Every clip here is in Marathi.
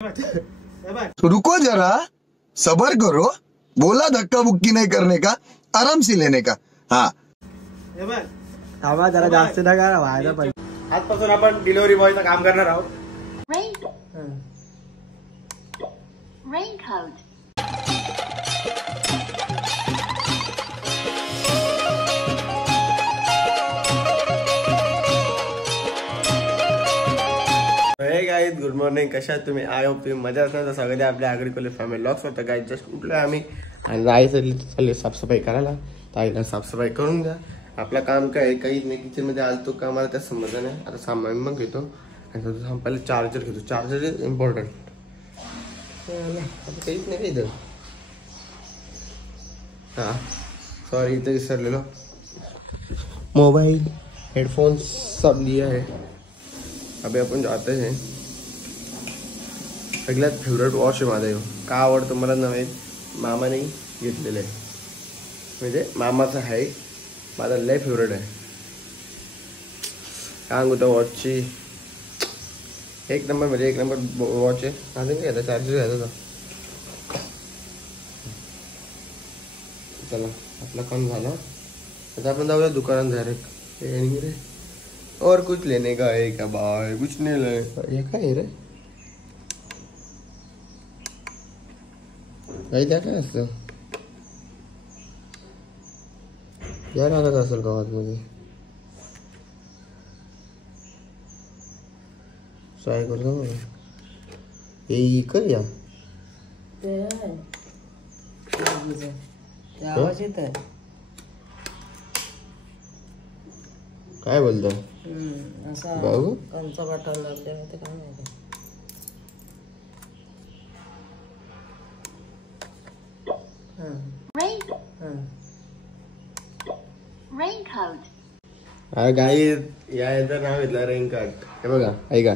रुको जरा, सबर करो, बोला धक्का बुक्की नहीं करने का, आराम से लेने का। हाँ थांबा जरा जास्त नका व्हायला पाहिजे। आजपासून आपण डिलिव्हरी बॉयचं काम करणार आहोत। Raincoat. हे गाईज गुड मॉर्निंग, कशा आहात तुम्ही? आय होप तुम्ही मजा असणार। स्वागत आहे आपल्या ॲग्रिकल्चर फॅमिली ब्लॉग्स होतं। गाईज जस्ट उठलोय आम्ही आणि आईसाठी चालले साफसफाई करायला। तर आईला साफसफाई करून द्या। आपलं काम काय आहे, काहीच नाही, किचनमध्ये आलतो का मला त्या समजलं नाही। आता सामान मग घेतो आणि पहिले चार्जर घेतो। Charger is important. आता काहीच नाही इथं। हां सॉरी, इथं विसरलेलो। मोबाईल हेडफोन्स सब लिया है। अभी आपण जाते हैं। सगळ्यात फेवरेट वॉच आहे माझा ह्यो। का आवडतो मला नव्हे, मामाने घेतलेलं आहे, म्हणजे मामाचं आहे, माझा लय फेवरेट आहे। काय सांगू त्या वॉचची, एक नंबर म्हणजे एक नंबर वॉच आहे। अजून काय चार्जर घ्यायचा होता। चला आपला काम झाला, आता आपण जाऊया दुकानात डायरेक्ट। और कुछ लेने का है क्या भाई? कुछ नहीं ले। ये क्या है रे? काय काय असतं या लागत असेल गावात मध्ये। ट्राय करतो मला हे इकर या आवाज येत आहे। काय बोलतो भाऊ? कंचा पाठवला लागले ते काय माहिती। Raincoat. अरे गाई याचं नाव घेतलं रेनकोट। हे बघा ऐका,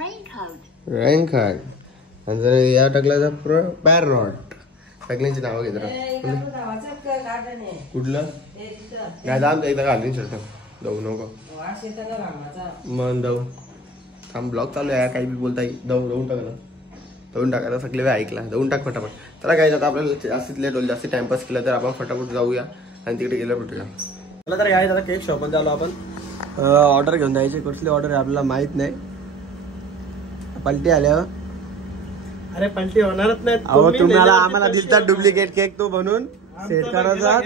Raincoat. रेनकोट। आणि जर या टाकला तर पॅरनॉट। सगळ्यांची नावं घेत राहा। कुठलं नाही दाम एकदा घालून शर्ट जाऊ नको मन जाऊ। थांब ब्लॉग चालू आहे, काही बी बोलताय। जाऊन टाका, जाऊन टाकायला सगळे वेळ ऐकला, जाऊन टाक फटाफट। तर काय आता आपल्याला जास्तीत लेट होईल, जास्त टाइमपास केला तर आपण फटाफट जाऊया आणि तिकडे गेलं भेटूया। मला तर काय आता केक शॉपमध्ये आलो आपण। ऑर्डर घेऊन द्यायची, कुठली ऑर्डर आहे आपल्याला माहित नाही। पलटी आल्यावर अरे पलटी होणारच नाही। अहो तुम्हाला आम्हाला दिलता डुप्लिकेट केक तो बनवून सेट करायचा।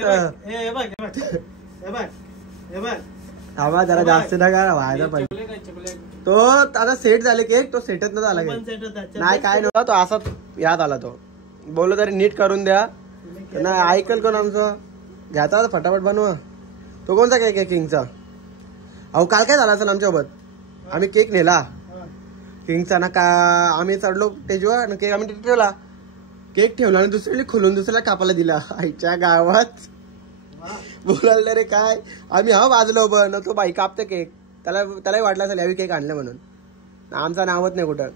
थांबा जरा जास्त नका व्हायला पाहिजे। तो आता सेट झाले केक, तो सेटच न झाला नाही, काय नव्हता तो असाच याद आला। तो बोललो तरी नीट करून द्या, नाही ऐकल कोण आमचं। घ्यायचा फटाफट बनवा। तो कोणता केक आहे? किंगचा। अहो काल काय झाला असेल आमच्यासोबत, आम्ही केक नेला किंगचा ना का, आम्ही चढलो स्टेजवर, केक आम्ही तिथे ठेवला, केक ठेवला आणि दुसऱ्याने खोलून दुसऱ्याला कापायला दिला। आईच्या गावात बोलायला रे काय, आम्ही हा वाजलो पण तो बाई कापते केक, त्यालाही वाटलं असेल यावी केक आणलं म्हणून। आमचं नावच नाही कुठं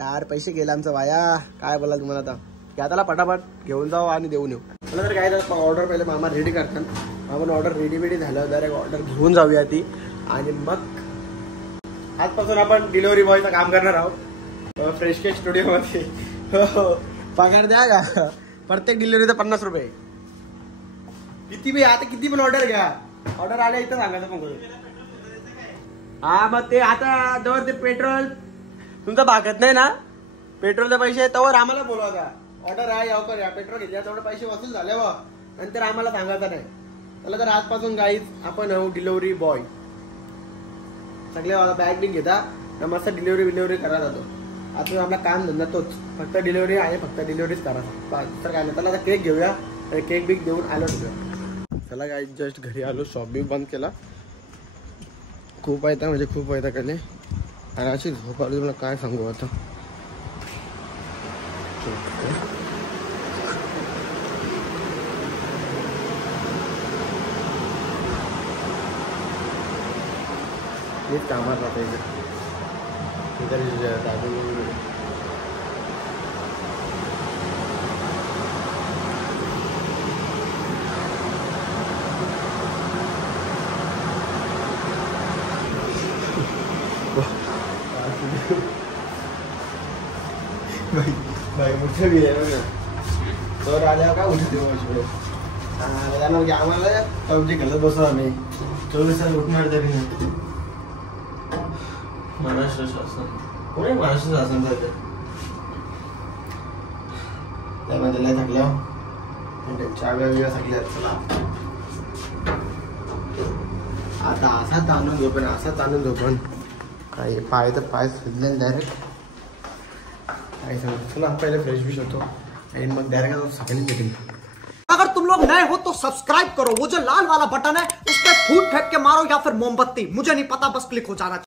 यार, पैसे गेले आमचं वाया। काय बोला तुम्हाला आता, घ्या त्याला फटाफट घेऊन जाऊ आणि देऊन येऊ। मला तर काय ऑर्डर पहिले मामा रेडी करतात। आपण ऑर्डर रेडी झालं, डायरेक्ट ऑर्डर घेऊन जाऊया ती आणि मग आजपासून आपण डिलिव्हरी बॉयचं काम करणार आहोत फ्रेश केक स्टुडिओ मध्ये। पगार द्या का? प्रत्येक डिलिव्हरीचा 50 रुपये। किती बी आता किती पण ऑर्डर घ्या, ऑर्डर आल्या इथं सांगायचं पण करू। हा मग ते आता जवळ ते पेट्रोल तुमचं भागत नाही ना, पेट्रोलचे पैसे तवर आम्हाला बोलवा। ऑर्डर आहे याव कर, या पेट्रोल घेतल्या तेवढे पैसे वसूल झाले व नंतर आम्हाला सांगायचं नाही। त्याला तर आजपासून गाईज आपण डिलिव्हरी बॉय सगळे बॅग बिग घेता मस्त डिलिव्हरी करायला जातो। आता आपला काम धंदा तोच, फक्त डिलिव्हरी आहे, फक्त डिलिव्हरीच करा तर काय नाही। त्याला आता केक घेऊया, केक बिक देऊन आलो तुझं। त्याला काय जस्ट घरी आलो, शॉप बी बंद केला। खूप आहे म्हणजे खूप आहे केले आणि अशी झोप आली तुला काय सांगू आता। कामात राहता भाई मुझे भी है तो राजा का उठते हो जाणार की आम्हाला पबजी खेळत बसू आम्ही 24 तास उठणार तरी नाही. महाराष्ट्र शासन कोणी महाराष्ट्र शासन करते त्यामध्ये लय थकल्या चाव्या बिव्या सगळ्या. चला आता असा ताणून झोपून काही पाय तर पाय सुजले डायरेक्ट काही समज. चला पहिले फ्रेश बिश होतो आणि मग डायरेक्ट सकाळी भेटेल. अगर तुम लोग नए हो तो सब्सक्राइब करो, वो जो लाल वाला बटन है उस पर फूट फेंक के मारो या फिर मोमबत्ती, मुझे नहीं पता, बस क्लिक हो जाना चाहिए.